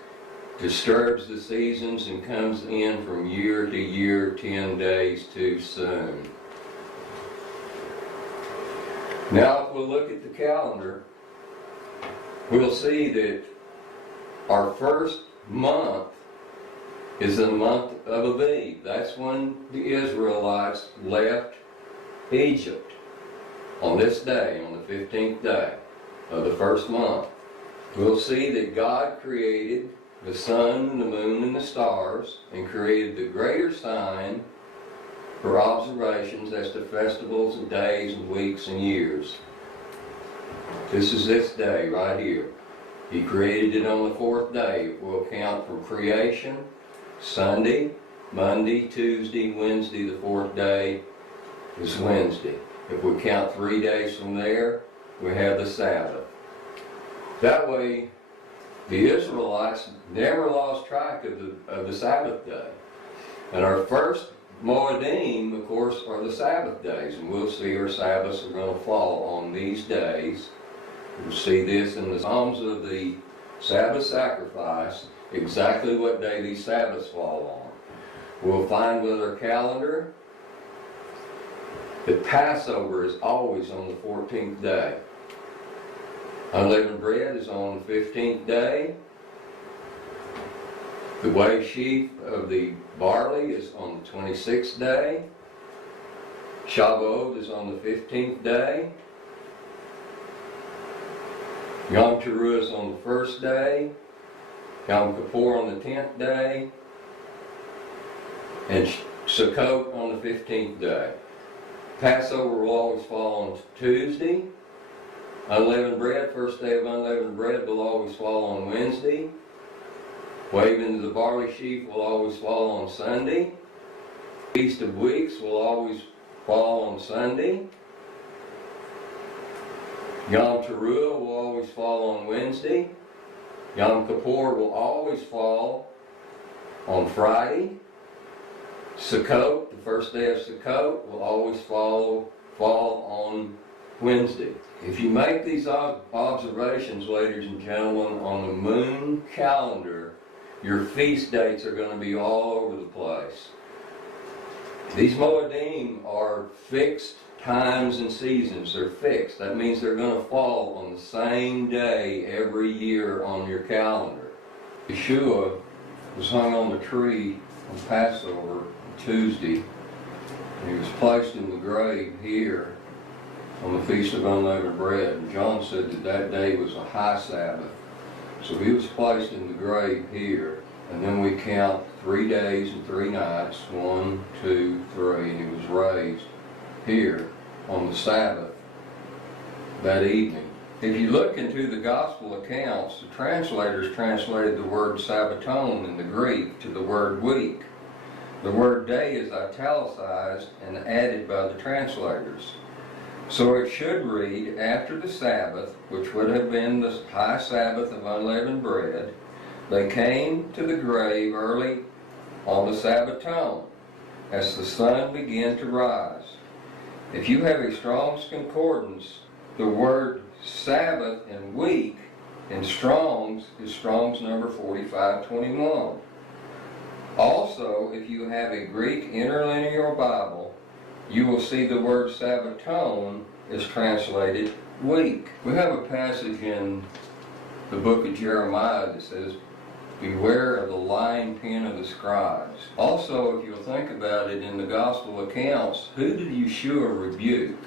Disturbs the seasons and comes in from year to year 10 days too soon. Now if we'll look at the calendar, we'll see that our first month is the month of Aviv. That's when the Israelites left Egypt, on this day, on the 15th day of the first month. We'll see that God created the sun and the moon and the stars, and created the greater sign for observations as to festivals and days and weeks and years. This is this day right here. He created it on the 4th day. We'll count from creation, Sunday, Monday, Tuesday, Wednesday. The 4th day is Wednesday. If we count 3 days from there, we have the Sabbath. That way, the Israelites never lost track of the Sabbath day. And our first Moedim, of course, are the Sabbath days. And we'll see our Sabbaths are going to fall on these days. We'll see this in the Psalms of the Sabbath sacrifice, exactly what day these Sabbaths fall on. We'll find with our calendar that Passover is always on the 14th day. Unleavened bread is on the 15th day. The wave sheaf of the barley is on the 26th day. Shavuot is on the 15th day. Yom Teruah is on the 1st day. Yom Kippur on the 10th day. And Sukkot on the 15th day. Passover will always fall on Tuesday. Unleavened bread, first day of unleavened bread, will always fall on Wednesday. Waving of the barley sheaf will always fall on Sunday. Feast of Weeks will always fall on Sunday. Yom Teruah will always fall on Wednesday. Yom Kippur will always fall on Friday. Sukkot, the first day of Sukkot, will always fall on Wednesday. If you make these observations, ladies and gentlemen, on the moon calendar, your feast dates are going to be all over the place. These Moedim are fixed times and seasons. They're fixed. That means they're going to fall on the same day every year on your calendar. Yeshua was hung on the tree on Passover on Tuesday. He was placed in the grave here on the Feast of Unleavened Bread. And John said that that day was a high Sabbath. So he was placed in the grave here. And then we count 3 days and 3 nights, 1, 2, 3, and he was raised here on the Sabbath that evening. If you look into the gospel accounts, the translators translated the word Sabbaton in the Greek to the word week. The word day is italicized and added by the translators. So it should read, after the Sabbath, which would have been the high Sabbath of unleavened bread, they came to the grave early on the Sabbaton, as the sun began to rise. If you have a Strong's Concordance, the word Sabbath and week in Strong's is Strong's number 4521. Also, if you have a Greek interlinear Bible, you will see the word Sabbaton is translated week. We have a passage in the book of Jeremiah that says, beware of the lying pen of the scribes. Also, if you'll think about it, in the gospel accounts, who did Yeshua rebuke?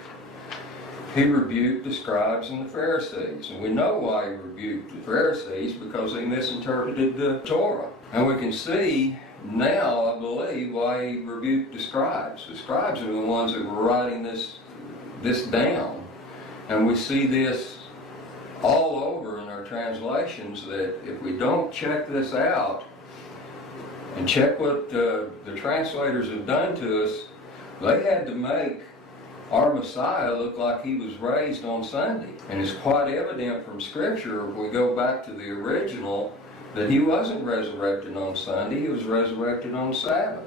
He rebuked the scribes and the Pharisees. And we know why he rebuked the Pharisees, because they misinterpreted the Torah. And we can see now, I believe, why he rebuked the scribes. The scribes are the ones that were writing this down. And we see this all over in our translations, that if we don't check this out and check what the translators have done to us, they had to make our Messiah look like he was raised on Sunday. And it's quite evident from Scripture, if we go back to the original, that he wasn't resurrected on Sunday, he was resurrected on Sabbath.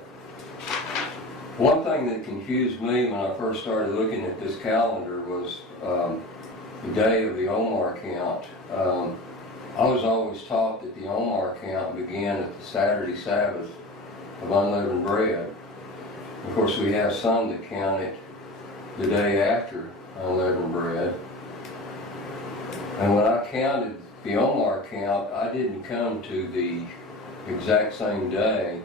One thing that confused me when I first started looking at this calendar was the day of the Omar count. I was always taught that the Omar count began at the Saturday Sabbath of unleavened bread. Of course, we have some that count it the day after unleavened bread. And when I counted the Omar count, I didn't come to the exact same day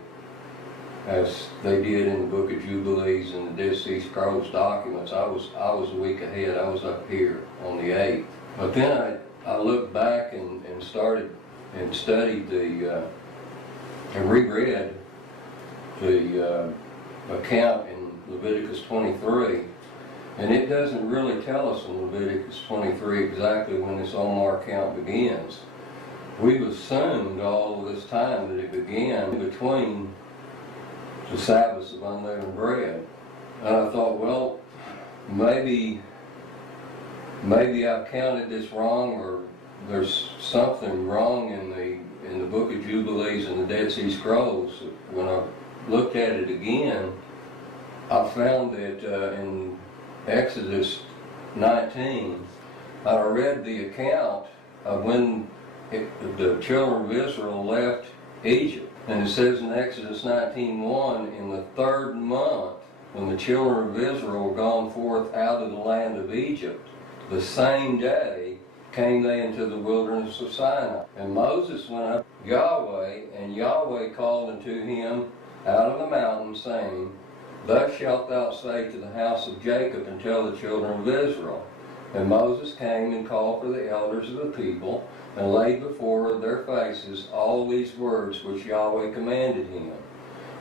as they did in the Book of Jubilees and the Dead Sea Scrolls documents. I was a week ahead. I was up here on the 8th. But then I looked back and started and studied and reread the account in Leviticus 23. And it doesn't really tell us in Leviticus 23 exactly when this Omar count begins. We've assumed all of this time that it began between the Sabbaths of unleavened bread. And I thought, well, maybe I've counted this wrong, or there's something wrong in the Book of Jubilees and the Dead Sea Scrolls. When I looked at it again, I found that in Exodus 19, I read the account of when the children of Israel left Egypt. And it says in Exodus 19:1, in the 3rd month, when the children of Israel were gone forth out of the land of Egypt, the same day came they into the wilderness of Sinai. And Moses went up to Yahweh, and Yahweh called unto him out of the mountain, saying, thus shalt thou say to the house of Jacob, and tell the children of Israel. And Moses came and called for the elders of the people, and laid before their faces all these words which Yahweh commanded him.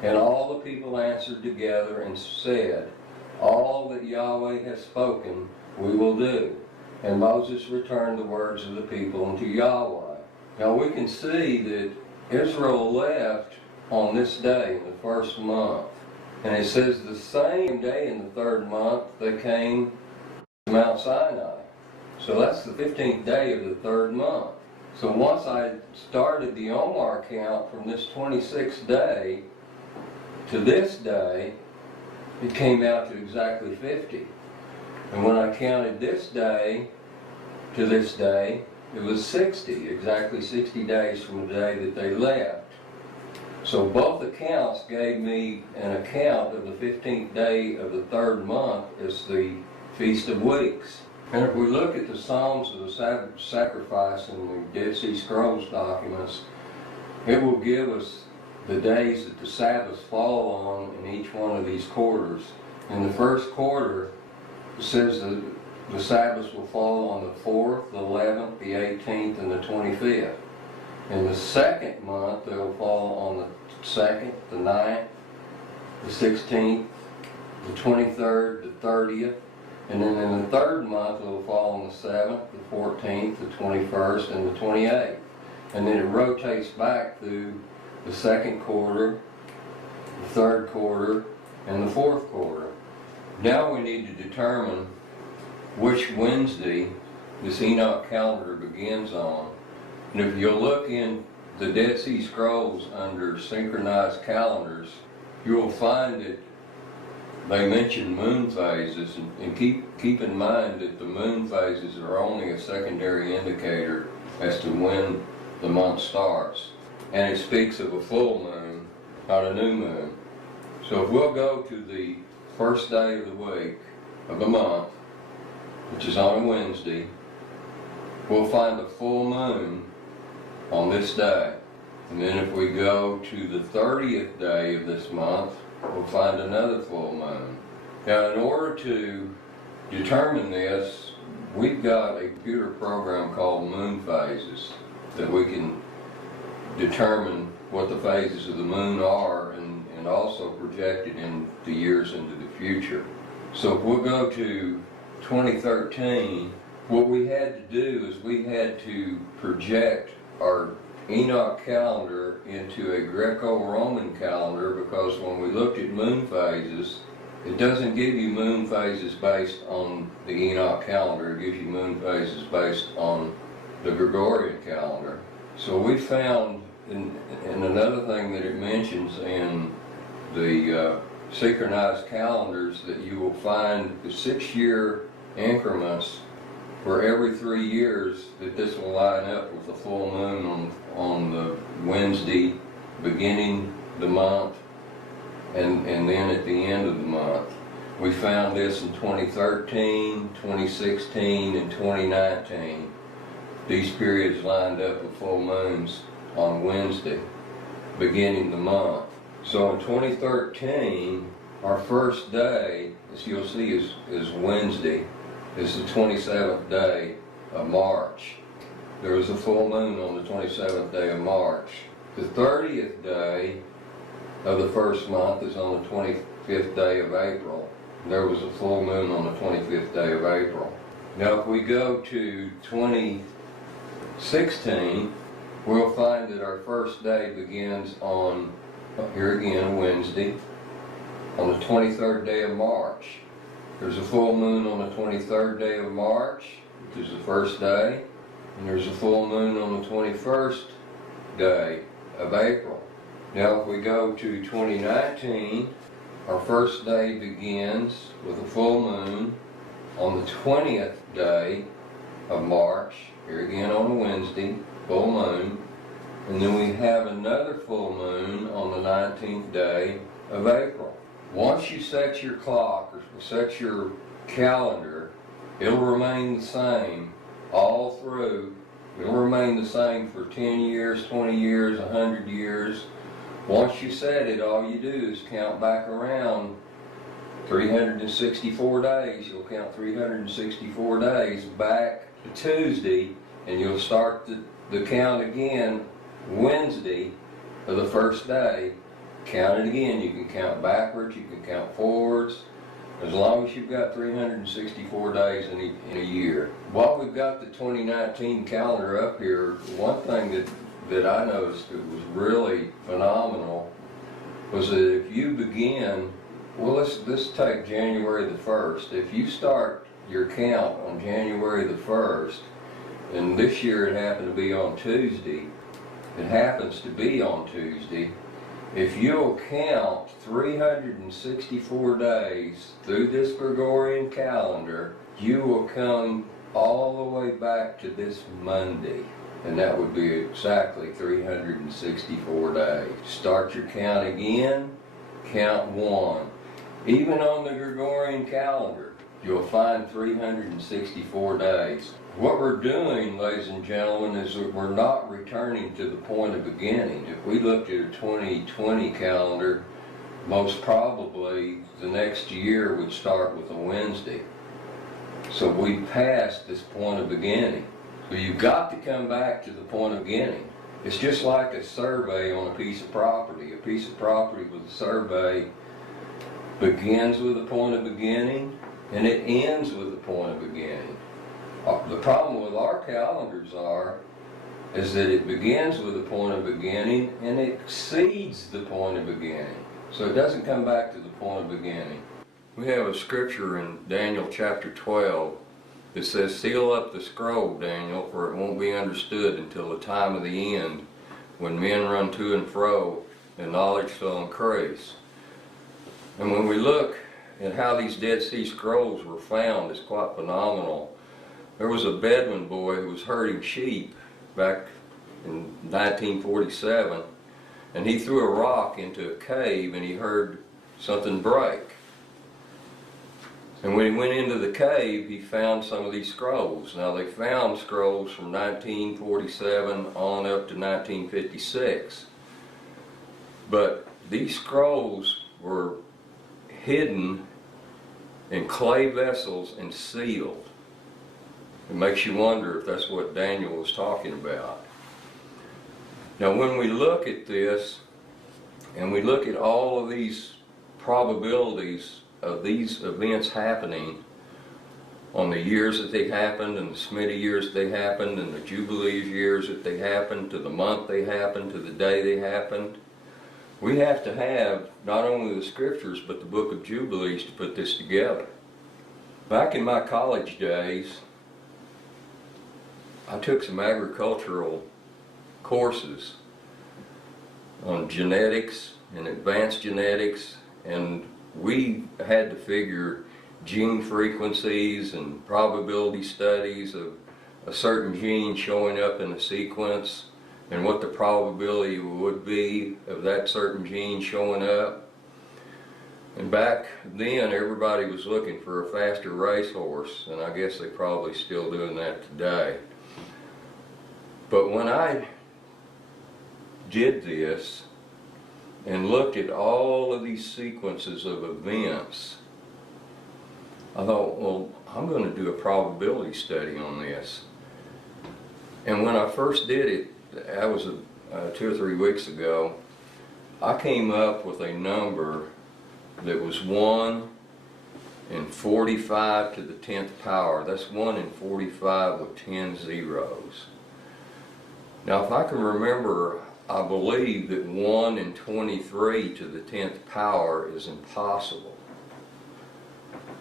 And all the people answered together and said, all that Yahweh has spoken we will do. And Moses returned the words of the people unto Yahweh. Now we can see that Israel left on this day in the 1st month. And it says the same day in the 3rd month they came to Mount Sinai. So that's the 15th day of the 3rd month. So once I started the Omar count from this 26th day to this day, it came out to exactly 50. And when I counted this day to this day, it was 60, exactly 60 days from the day that they left. So both accounts gave me an account of the 15th day of the 3rd month as the Feast of Weeks. And if we look at the Psalms of the Sacrifice in the Dead Sea Scrolls documents, it will give us the days that the Sabbaths fall on in each one of these quarters. In the 1st quarter, it says that the Sabbaths will fall on the 4th, the 11th, the 18th, and the 25th. In the second month, they'll fall on the 2nd, the 9th, the 16th, the 23rd, the 30th, and then in the third month, it'll fall on the 7th, the 14th, the 21st, and the 28th. And then it rotates back through the second quarter, the third quarter, and the fourth quarter. Now we need to determine which Wednesday this Enoch calendar begins on. And if you'll look in the Dead Sea Scrolls under synchronized calendars, you'll find that they mention moon phases, and keep in mind that the moon phases are only a secondary indicator as to when the month starts. And it speaks of a full moon, not a new moon. So if we'll go to the first day of the week of the month, which is on a Wednesday, we'll find a full moon on this day. And then if we go to the 30th day of this month, we'll find another full moon. Now, in order to determine this, we've got a computer program called Moon Phases that we can determine what the phases of the moon are and also project it in the years into the future. So if we'll go to 2013, what we had to do is we had to project our Enoch calendar into a Greco-Roman calendar, because when we looked at moon phases, it doesn't give you moon phases based on the Enoch calendar, it gives you moon phases based on the Gregorian calendar. So we found, and another thing that it mentions in the synchronized calendars, that you will find the 6-year increments for every 3 years, that this will line up with the full moon on the Wednesday beginning the month and then at the end of the month. We found this in 2013, 2016, and 2019. These periods lined up with full moons on Wednesday beginning the month. So in 2013, our first day, as you'll see, is Wednesday. It's the 27th day of March. There was a full moon on the 27th day of March. The 30th day of the first month is on the 25th day of April. There was a full moon on the 25th day of April. Now if we go to 2016, we'll find that our first day begins on, here again, Wednesday, on the 23rd day of March. There's a full moon on the 23rd day of March, which is the first day, and there's a full moon on the 21st day of April. Now if we go to 2019, our first day begins with a full moon on the 20th day of March, here again on a Wednesday, full moon, and then we have another full moon on the 19th day of April. Once you set your clock or set your calendar, it'll remain the same all through. It'll remain the same for 10 years, 20 years, 100 years. Once you set it, all you do is count back around 364 days. You'll count 364 days back to Tuesday, and you'll start the count again Wednesday of the first day. Count it again. You can count backwards, you can count forwards, as long as you've got 364 days in a year. While we've got the 2019 calendar up here, one thing that I noticed that was really phenomenal was that if you begin, well, let's take January the 1st. If you start your count on January the 1st, and this year it happened to be on Tuesday, it happens to be on Tuesday, if you'll count 364 days through this Gregorian calendar, you will come all the way back to this Monday. And that would be exactly 364 days. Start your count again, count 1. Even on the Gregorian calendar, you'll find 364 days. What we're doing, ladies and gentlemen, is that we're not returning to the point of beginning. If we looked at a 2020 calendar, most probably the next year would start with a Wednesday. So we passed this point of beginning. So you've got to come back to the point of beginning. It's just like a survey on a piece of property. A piece of property with a survey begins with a point of beginning and it ends with a point of beginning. The problem with our calendars is that it begins with a point of beginning and it exceeds the point of beginning. So it doesn't come back to the point of beginning. We have a scripture in Daniel chapter 12 that says, "Seal up the scroll, Daniel, for it won't be understood until the time of the end, when men run to and fro, and knowledge shall increase." And when we look at how these Dead Sea Scrolls were found, it's quite phenomenal. There was a Bedouin boy who was herding sheep back in 1947, and he threw a rock into a cave and he heard something break. And when he went into the cave, he found some of these scrolls. Now, they found scrolls from 1947 on up to 1956. But these scrolls were hidden in clay vessels and sealed. It makes you wonder if that's what Daniel was talking about. Now, when we look at this, and we look at all of these probabilities of these events happening on the years that they happened, and the Smitty years that they happened, and the Jubilees years that they happened, to the month they happened, to the day they happened, we have to have not only the scriptures but the Book of Jubilees to put this together. Back in my college days, I took some agricultural courses on genetics and advanced genetics, and we had to figure gene frequencies and probability studies of a certain gene showing up in a sequence and what the probability would be of that certain gene showing up. And back then everybody was looking for a faster racehorse, and I guess they're probably still doing that today. But when I did this and looked at all of these sequences of events, I thought, well, I'm going to do a probability study on this. And when I first did it, that was 2 or 3 weeks ago, I came up with a number that was 1 in 45 to the 10th power. That's 1 in 45 with 10 zeros. Now, if I can remember, I believe that 1 in 23 to the 10th power is impossible.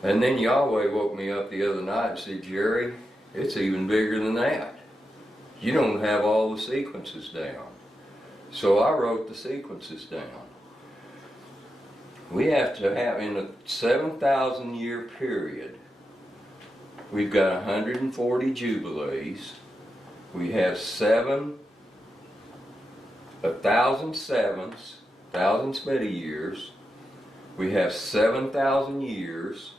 And then Yahweh woke me up the other night and said, "Jerry, it's even bigger than that. You don't have all the sequences down." So I wrote the sequences down. We have to have, in a 7,000 year period, we've got 140 Jubilees. We have 1,000 sevens, 1,000 Smitty years. We have 7,000 years.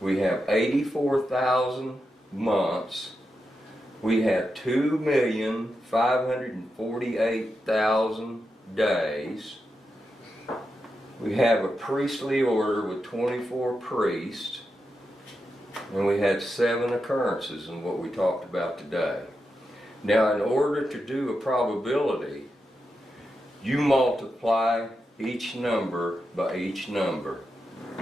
We have 84,000 months. We have 2,548,000 days. We have a priestly order with 24 priests. And we had 7 occurrences in what we talked about today. Now, in order to do a probability, you multiply each number by each number.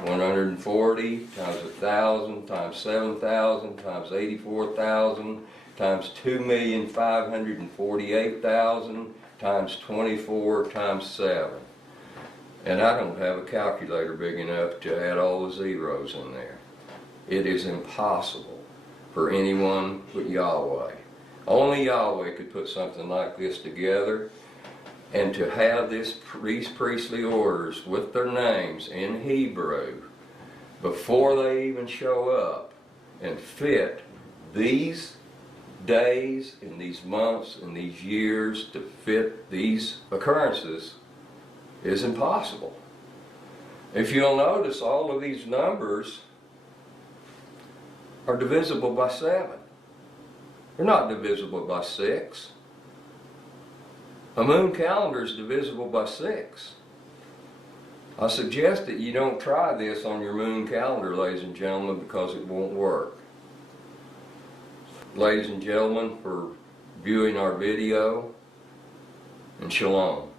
140 times 1,000 times 7,000 times 84,000 times 2,548,000 times 24 times 7. And I don't have a calculator big enough to add all the zeros in there. It is impossible for anyone but Yahweh. Only Yahweh could put something like this together, and to have these priestly orders with their names in Hebrew before they even show up and fit these days and these months and these years to fit these occurrences is impossible. If you'll notice, all of these numbers are divisible by 7. They're not divisible by 6. A moon calendar is divisible by 6. I suggest that you don't try this on your moon calendar, ladies and gentlemen, because it won't work. ladies and gentlemen, for viewing our video, and shalom.